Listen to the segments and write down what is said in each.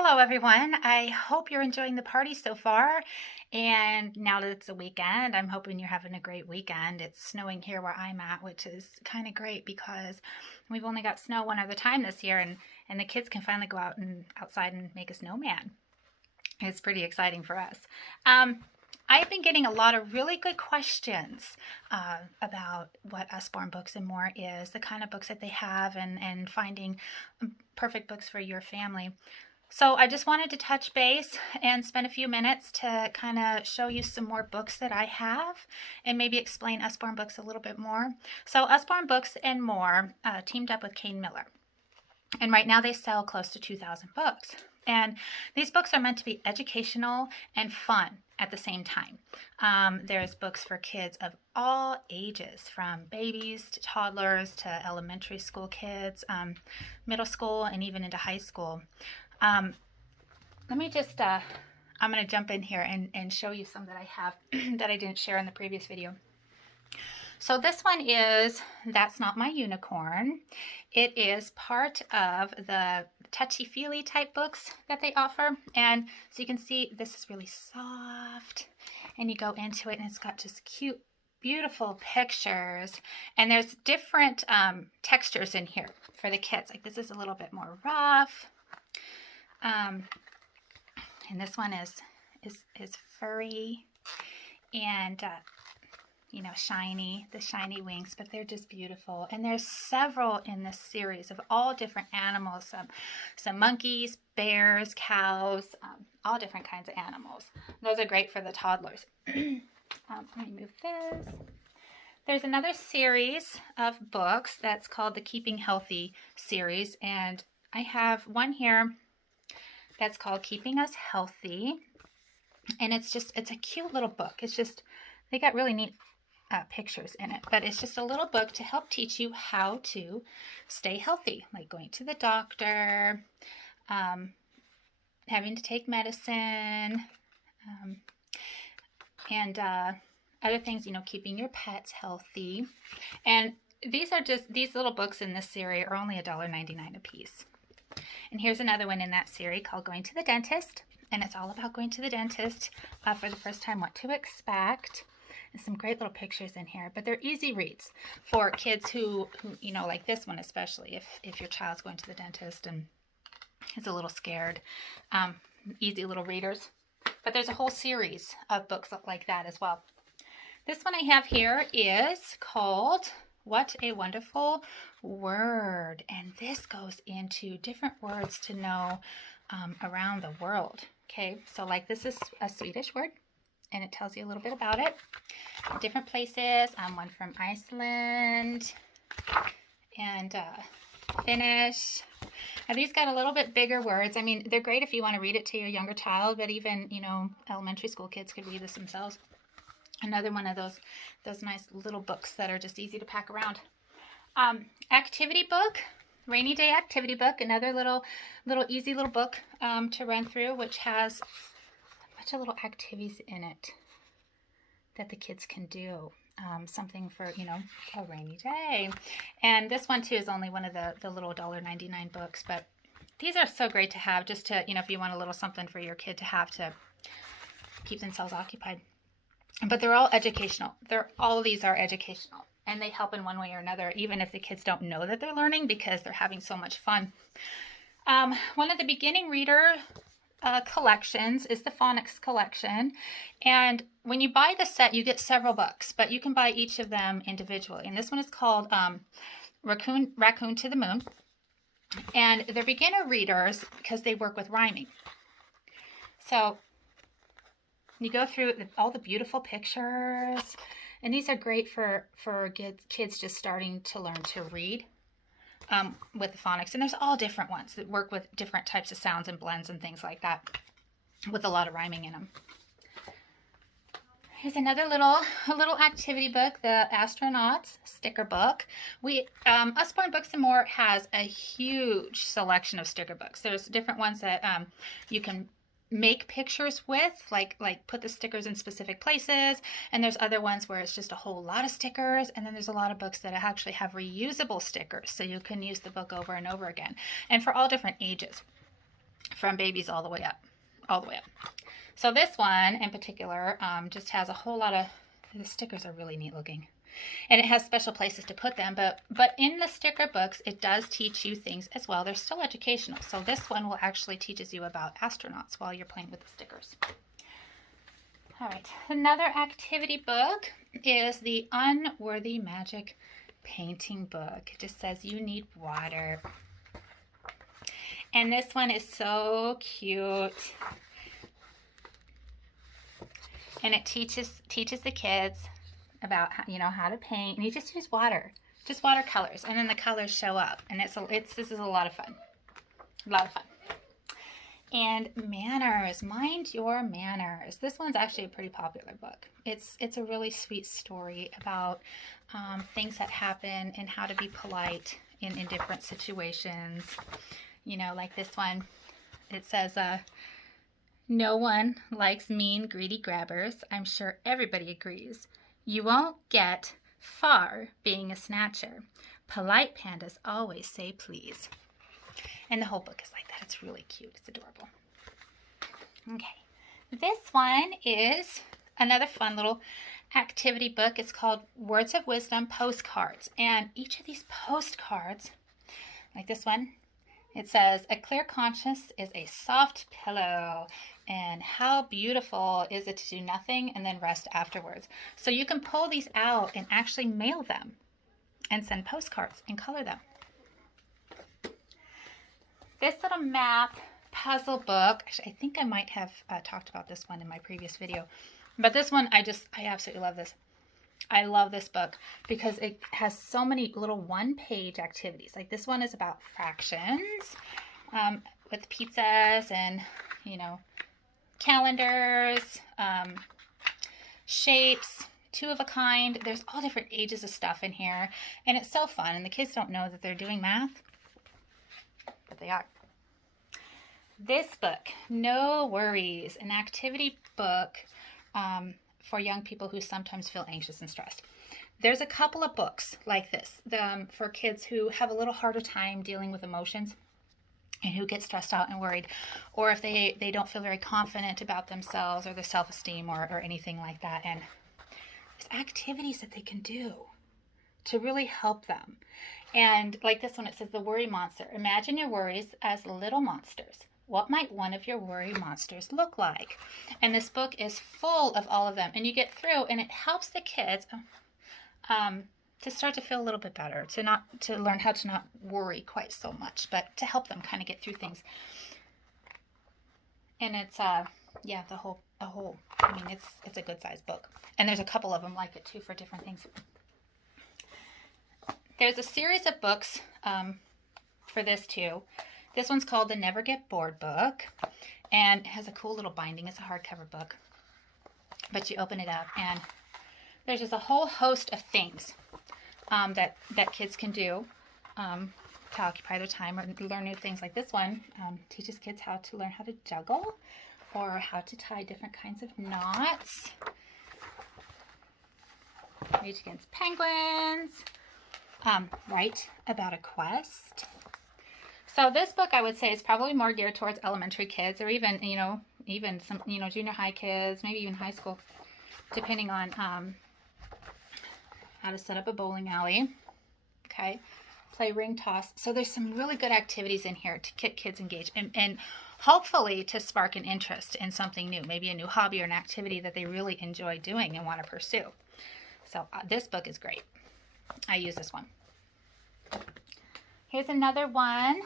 Hello, everyone. I hope you're enjoying the party so far. And now that it's a weekend, I'm hoping you're having a great weekend. It's snowing here where I'm at, which is kind of great because we've only got snow one other time this year, and the kids can finally go outside and make a snowman. It's pretty exciting for us. I've been getting a lot of really good questions about what Usborne Books and More is, the kind of books that they have, and finding perfect books for your family. So I just wanted to touch base and spend a few minutes to kind of show you some more books that I have and maybe explain Usborne Books a little bit more. So Usborne Books and More teamed up with Kane Miller. And right now they sell close to 2,000 books. And these books are meant to be educational and fun at the same time. There's books for kids of all ages, from babies to toddlers to elementary school kids, middle school, and even into high school. Let me just, I'm going to jump in here and show you some that I have that I didn't share in the previous video. So this one is That's Not My Unicorn. It is part of the touchy-feely type books that they offer. And so you can see this is really soft. And you go into it and it's got just cute, beautiful pictures. And there's different textures in here for the kids. Like this is a little bit more rough. And this one is furry and you know, shiny, the shiny wings, but they're just beautiful. And there's several in this series of all different animals, some monkeys, bears, cows, all different kinds of animals. Those are great for the toddlers. Let me move this. There's another series of books that's called the Keeping Healthy series, and I have one here that's called Keeping Us Healthy, and it's a cute little book. It's just, they got really neat pictures in it, but it's just a little book to help teach you how to stay healthy, like going to the doctor, having to take medicine, and other things, you know, keeping your pets healthy. And these little books in this series are only $1.99 a piece. And here's another one in that series called Going to the Dentist. And it's all about going to the dentist for the first time, what to expect. And some great little pictures in here. But they're easy reads for kids who you know, like this one especially, if your child's going to the dentist and is a little scared. Easy little readers. But there's a whole series of books like that as well. This one I have here is called What a Wonderful Word. And this goes into different words to know around the world. Okay, so like this is a Swedish word, and it tells you a little bit about it. Different places, one from Iceland and Finnish. Now these got a little bit bigger words. I mean, they're great if you want to read it to your younger child, but even, you know, elementary school kids could read this themselves. Another one of those nice little books that are just easy to pack around. Activity book, rainy day activity book, another little easy little book to run through, which has a bunch of little activities in it that the kids can do. Something for, you know, a rainy day. And this one too is only one of the little $1.99 books, but these are so great to have just to, you know, if you want a little something for your kid to have to keep themselves occupied. But they're all educational. All of these are educational, and they help in one way or another, even if the kids don't know that they're learning, because they're having so much fun. One of the beginning reader collections is the Phonics Collection, and when you buy the set, you get several books, but you can buy each of them individually. And this one is called Raccoon to the Moon, and they're beginner readers because they work with rhyming. So you go through all the beautiful pictures, and these are great for kids just starting to learn to read with the phonics. And there's all different ones that work with different types of sounds and blends and things like that, with a lot of rhyming in them. Here's another little activity book, the Astronaut sticker book. Usborne Books and More has a huge selection of sticker books. There's different ones that you can make pictures with, like put the stickers in specific places, and there's other ones where it's just a whole lot of stickers, and then there's a lot of books that actually have reusable stickers, so you can use the book over and over again, and for all different ages. from babies all the way up, all the way up. So this one in particular just has a whole lot of, the stickers are really neat looking. And it has special places to put them, but in the sticker books, it does teach you things as well. They're still educational. So this one will actually teaches you about astronauts while you're playing with the stickers. All right, another activity book is the Unworthy Magic Painting book. It just says you need water. And this one is so cute. And it teaches the kids about how to paint, and you just use water, just watercolors, and then the colors show up, and this is a lot of fun, And manners, mind your manners. This one's actually a pretty popular book. It's a really sweet story about things that happen and how to be polite in different situations. Like this one, it says, no one likes mean, greedy grabbers. I'm sure everybody agrees. You won't get far being a snatcher. Polite pandas always say please. And the whole book is like that. It's really cute. It's adorable. Okay. This one is another fun little activity book. It's called Words of Wisdom Postcards. And each of these postcards, like this one, it says, a clear conscience is a soft pillow. And how beautiful is it to do nothing and then rest afterwards. So you can pull these out and actually mail them and send postcards and color them. This little math puzzle book, actually, I think I might have talked about this one in my previous video. But this one, I absolutely love this. I love this book because it has so many little one-page activities. Like this one is about fractions with pizzas and, calendars, shapes, two of a kind. There's all different ages of stuff in here, and it's so fun. And the kids don't know that they're doing math, but they are. This book, No Worries, an activity book for young people who sometimes feel anxious and stressed. There's a couple of books like this for kids who have a little harder time dealing with emotions and who get stressed out and worried, or if they don't feel very confident about themselves or their self-esteem or anything like that. And there's activities that they can do to really help them. And like this one, it says the worry monster. Imagine your worries as little monsters. What might one of your worry monsters look like? And this book is full of all of them. And you get through, and it helps the kids to start to feel a little bit better, to learn how to not worry quite so much, but to help them kind of get through things. And it's I mean, it's a good sized book. And there's a couple of them like it too for different things. There's a series of books for this too. This one's called the Never Get Bored book, and it has a cool little binding. It's a hardcover book, but you open it up and there's just a whole host of things that kids can do to occupy their time or learn new things. Like this one teaches kids how to learn how to juggle or how to tie different kinds of knots. Rage Against Penguins. Write about a quest. So this book, I would say, is probably more geared towards elementary kids, or even some junior high kids, maybe even high school, depending on how to set up a bowling alley. Okay, play ring toss. So there's some really good activities in here to get kids engaged and hopefully to spark an interest in something new, maybe a new hobby or an activity that they really enjoy doing and want to pursue. So this book is great. I use this one. Here's another one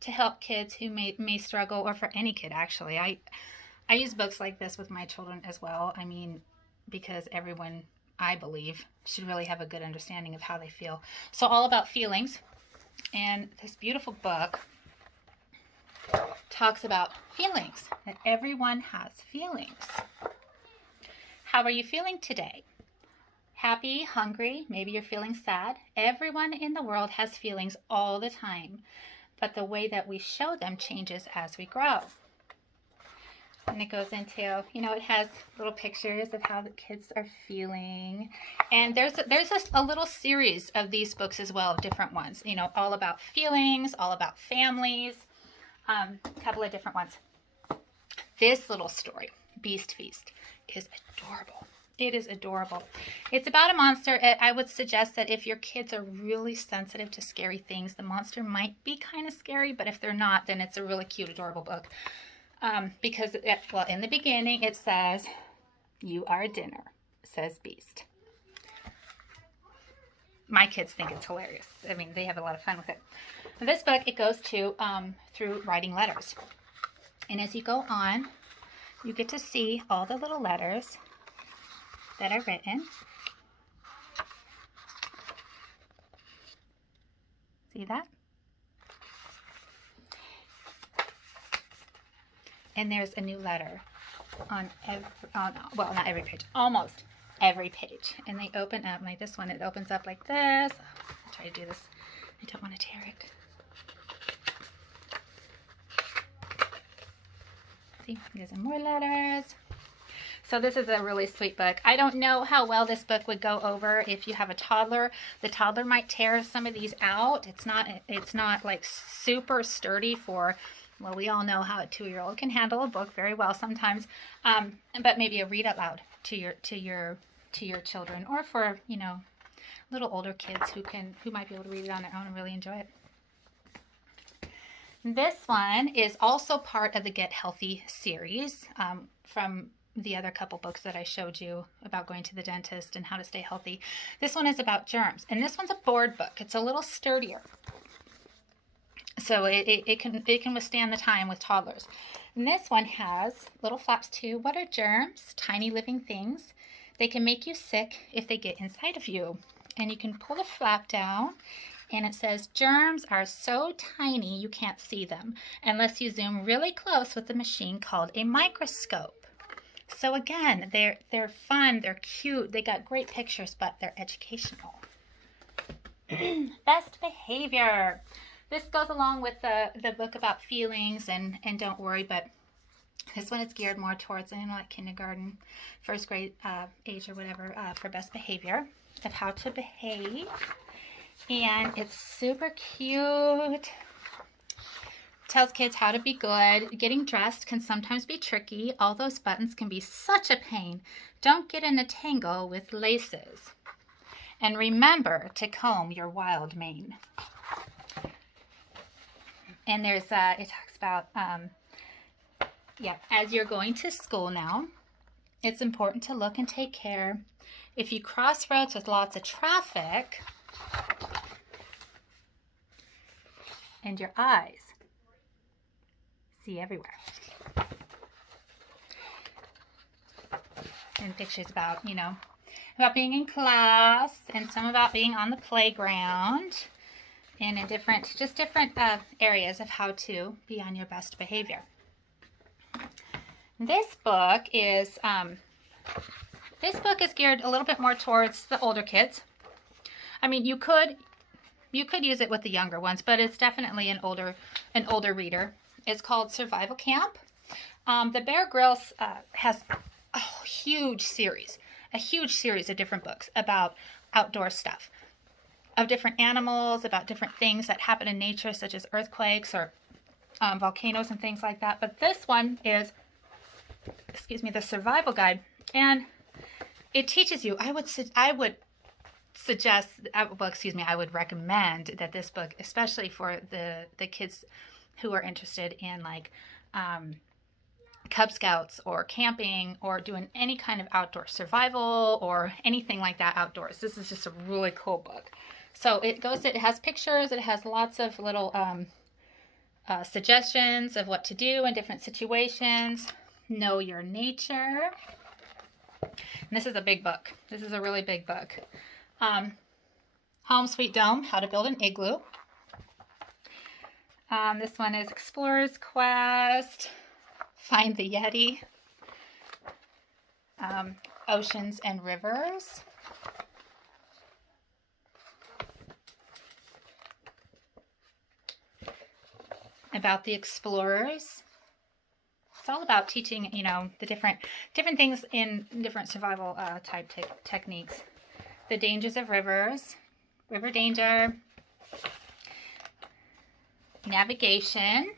to help kids who may struggle, or for any kid actually. I use books like this with my children as well. I mean, because everyone, I believe, should really have a good understanding of how they feel. So all about feelings. And this beautiful book talks about feelings, that everyone has feelings. How are you feeling today? Happy, hungry, maybe you're feeling sad. Everyone in the world has feelings all the time, but the way that we show them changes as we grow. And it goes into, it has little pictures of how the kids are feeling. And there's a little series of these books as well, different ones, all about feelings, all about families. A couple of different ones. This little story, Beast Feast, is adorable. It is adorable. It's about a monster. I would suggest that if your kids are really sensitive to scary things, the monster might be kind of scary, but if they're not, then it's a really cute, adorable book. Because, well, in the beginning, it says, "You are dinner," says Beast. My kids think it's hilarious. I mean, they have a lot of fun with it. This book, it goes to through writing letters. And as you go on, you get to see all the little letters that are written. See that? And there's a new letter on well, not every page, almost every page. And they open up like this one. It opens up like this. I'll try to do this. I don't want to tear it. See, there's some more letters. So this is a really sweet book. I don't know how well this book would go over if you have a toddler. The toddler might tear some of these out. It's not like super sturdy for, well, we all know how a 2-year-old can handle a book very well sometimes. But maybe a read out loud to your children, or for, you know, little older kids who might be able to read it on their own and really enjoy it. This one is also part of the Get Healthy series from the other couple books that I showed you about going to the dentist and how to stay healthy. This one is about germs, and this one's a board book. It's a little sturdier, so it can withstand the time with toddlers. And this one has little flaps too. What are germs? Tiny living things. They can make you sick if they get inside of you. And you can pull the flap down, and it says, "Germs are so tiny you can't see them unless you zoom really close with a machine called a microscope." So again, they're fun, they're cute, they got great pictures, but they're educational. Best Behavior. This goes along with the book about feelings and Don't Worry, but this one is geared more towards, you know, like kindergarten, first grade age or whatever, for best behavior, of how to behave. And it's super cute. Tells kids how to be good. Getting dressed can sometimes be tricky. All those buttons can be such a pain. Don't get in a tangle with laces. And remember to comb your wild mane. And there's, it talks about, as you're going to school now, it's important to look and take care. If you cross roads with lots of traffic, and your eyes see everywhere. And pictures about, you know, about being in class, and some about being on the playground, and in different areas of how to be on your best behavior. This book is geared a little bit more towards the older kids. I mean, you could use it with the younger ones, but it's definitely an older reader. It's called Survival Camp. The Bear Grylls has a huge series of different books about outdoor stuff, of different animals, about different things that happen in nature, such as earthquakes or volcanoes and things like that. But this one is, the survival guide, and it teaches you. I would recommend that this book, especially for the kids who are interested in like Cub Scouts or camping or doing any kind of outdoor survival or anything like that outdoors. This is just a really cool book. So it has pictures, it has lots of little suggestions of what to do in different situations. Know your nature. And this is a big book. This is a really big book. Home Sweet Dome, How to Build an Igloo. This one is Explorer's Quest, Find the Yeti, Oceans and Rivers. About the explorers. It's all about teaching, you know, the different things in different survival type techniques. The Dangers of Rivers, River Danger, Navigation,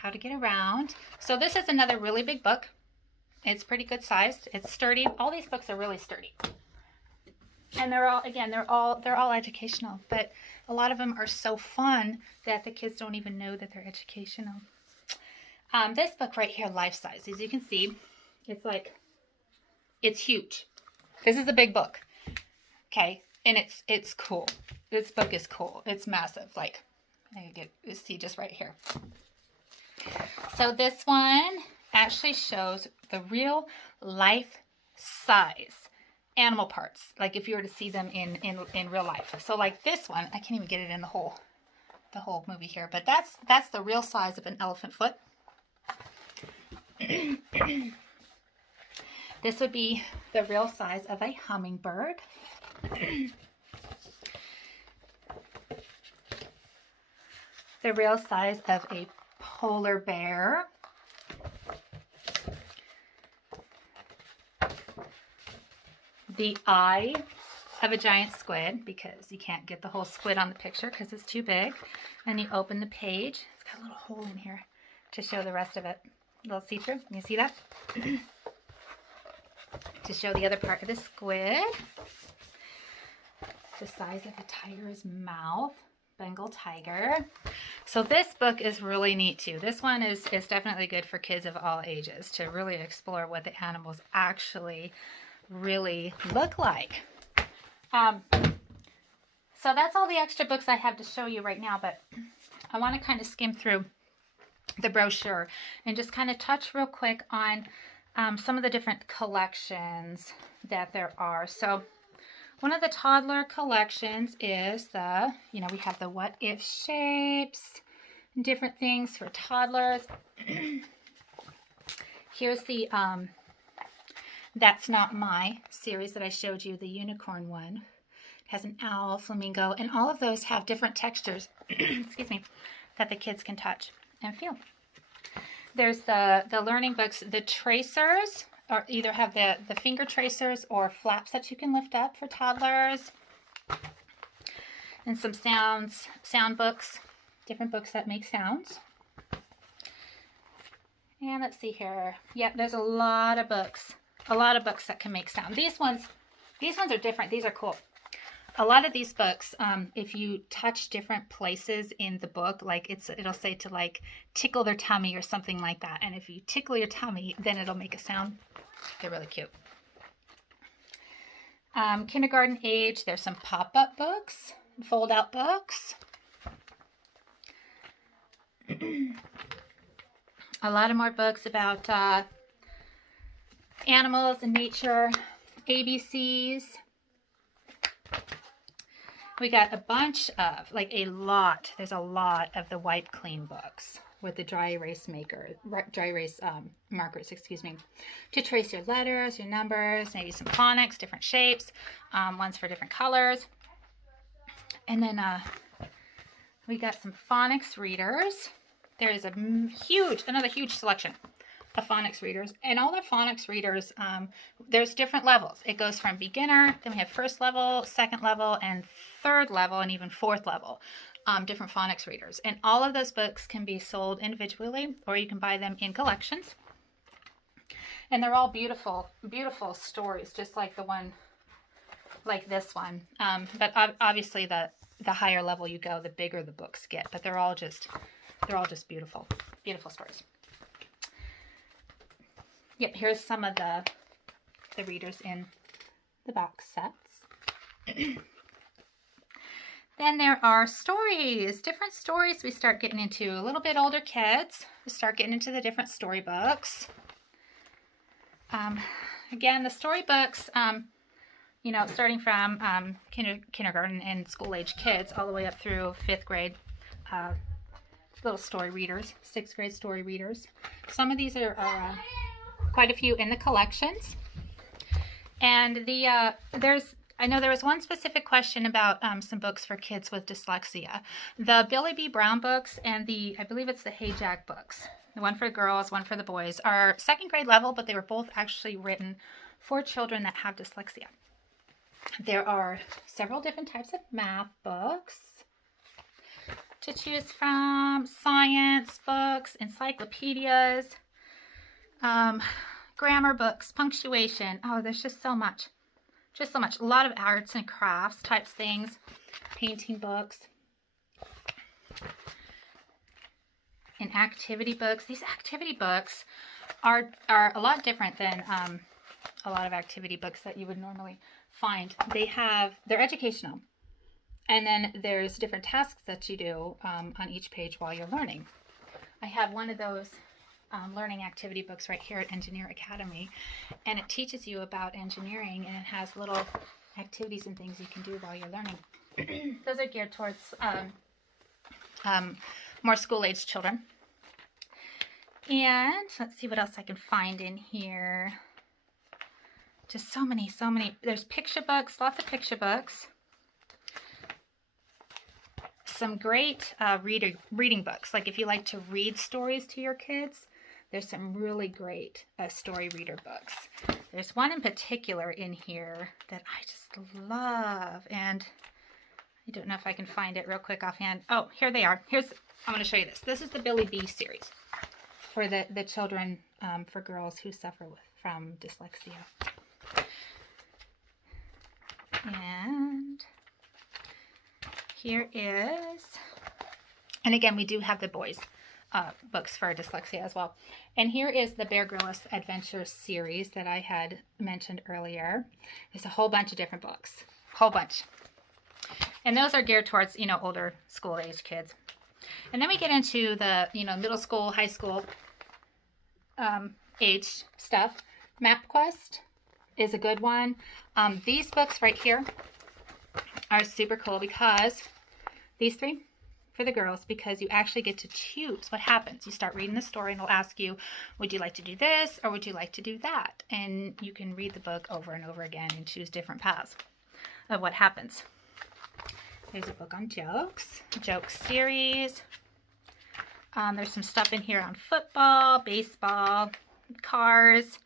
how to get around. So this is another really big book. It's pretty good sized. It's sturdy. All these books are really sturdy. And they're all, again, they're all educational, but a lot of them are so fun that the kids don't even know that they're educational. This book right here, life size, as you can see, it's huge. This is a big book. Okay. And it's cool. This book is cool. It's massive. Like, I can see just right here. So this one actually shows the real life size animal parts, like if you were to see them in real life. So like this one, I can't even get it in the whole movie here, but that's the real size of an elephant foot. This would be the real size of a hummingbird. The real size of a polar bear. The eye of a giant squid, because you can't get the whole squid on the picture because it's too big. And you open the page. It's got a little hole in here to show the rest of it. A little see-through. You see that? To show the other part of the squid. The size of a tiger's mouth. Bengal tiger. So this book is really neat too. This one is definitely good for kids of all ages to really explore what the animals actually really look like. So that's all the extra books I have to show you right now, but I want to kind of skim through the brochure and just kind of touch real quick on some of the different collections that there are. So one of the toddler collections is we have the what if shapes and different things for toddlers. Here's the That's Not My series that I showed you, the unicorn one. It has an owl, flamingo, and all of those have different textures, excuse me, that the kids can touch and feel. There's the learning books, the tracers, or either have the finger tracers or flaps that you can lift up for toddlers. And some sound books, different books that make sounds. And let's see here. Yep, there's a lot of books. A lot of books that can make sound. These ones are different. These are cool. A lot of these books, if you touch different places in the book, like it'll say to like tickle their tummy or something like that. And if you tickle your tummy, then it'll make a sound. They're really cute. Kindergarten age, there's some pop-up books, fold-out books. A lot of more books about animals and nature, ABCs. We got a bunch of, there's a lot of the Wipe Clean books with the dry erase markers, to trace your letters, your numbers, maybe some phonics, different shapes, ones for different colors. And then we got some phonics readers. There's another huge selection of phonics readers, and all the phonics readers, there's different levels. It goes from beginner, then we have first level, second level, and third level, and even fourth level, different phonics readers. And all of those books can be sold individually, or you can buy them in collections. And they're all beautiful, beautiful stories, just like the one, like this one. But obviously the higher level you go, the bigger the books get, but they're all just beautiful, beautiful stories. Yep, here's some of the readers in the box sets. Then there are stories, different stories we start getting into. A little bit older kids, we start getting into the different storybooks. Again, the storybooks, starting from kindergarten and school age kids all the way up through 5th grade, little story readers, 6th grade story readers. Some of these are quite a few in the collections. And I know there was one specific question about some books for kids with dyslexia. The Billy B. Brown books and I believe it's the Hey Jack books, the one for the girls, one for the boys, are 2nd grade level, but they were both actually written for children that have dyslexia. There are several different types of math books. to choose from. Science books, encyclopedias, grammar books, punctuation. Oh, there's just so much. Just so much. A lot of arts and crafts types things. Painting books. And activity books. These activity books are a lot different than a lot of activity books that you would normally find. They're educational. And then there's different tasks that you do on each page while you're learning. I have one of those learning activity books right here at Engineer Academy, and it teaches you about engineering, and it has little activities and things you can do while you're learning. Those are geared towards more school-aged children. And let's see what else I can find in here. Just so many. There's picture books, lots of picture books. Some great reading books. Like if you like to read stories to your kids, there's some really great story reader books. There's one in particular in here that I just love, and I don't know if I can find it real quick offhand. Oh, here they are. I'm going to show you this. This is the Billy B series for the children, for girls who suffer from dyslexia. And here is, and again, we do have the boys books for dyslexia as well. And here is the Bear Grylls Adventure series that I had mentioned earlier. There's a whole bunch of different books, whole bunch. And those are geared towards, older school-age kids. And then we get into the, middle school, high school age stuff. MapQuest is a good one. These books right here are super cool because these three for the girls, because you actually get to choose what happens. You start reading the story and it'll ask you, would you like to do this or would you like to do that? And you can read the book over and over again and choose different paths of what happens. There's a book on jokes, joke series. There's some stuff in here on football, baseball, cars,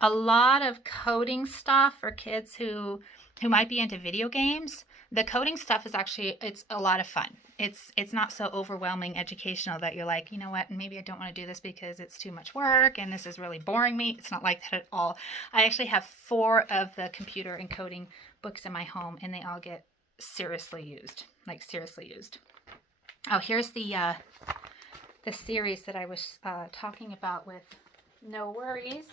a lot of coding stuff for kids who might be into video games. The coding stuff is actually, it's a lot of fun. It's not so overwhelming educational that you're like, you know what, maybe I don't want to do this because it's too much work and this is really boring me. It's not like that at all. I actually have 4 of the computer and coding books in my home, and they all get seriously used, like seriously used. Oh, here's the series that I was talking about with No Worries.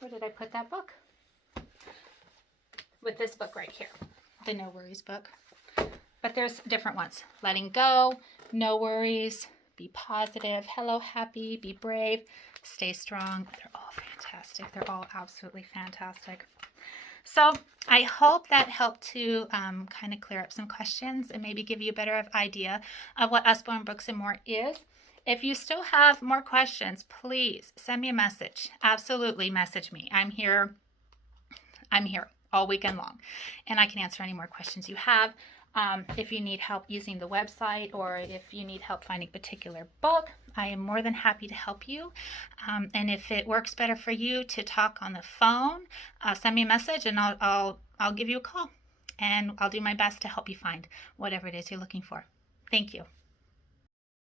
Where did I put that book? With this book right here, the No Worries book. But there's different ones. Letting Go, No Worries, Be Positive, Hello Happy, Be Brave, Stay Strong. They're all fantastic. They're all absolutely fantastic. So I hope that helped to kind of clear up some questions and maybe give you a better idea of what Usborne Books and More is. If you still have more questions, please send me a message. Absolutely message me. I'm here all weekend long, and I can answer any more questions you have. If you need help using the website, or if you need help finding a particular book, I am more than happy to help you. And if it works better for you to talk on the phone, send me a message and I'll give you a call, and I'll do my best to help you find whatever it is you're looking for. Thank you.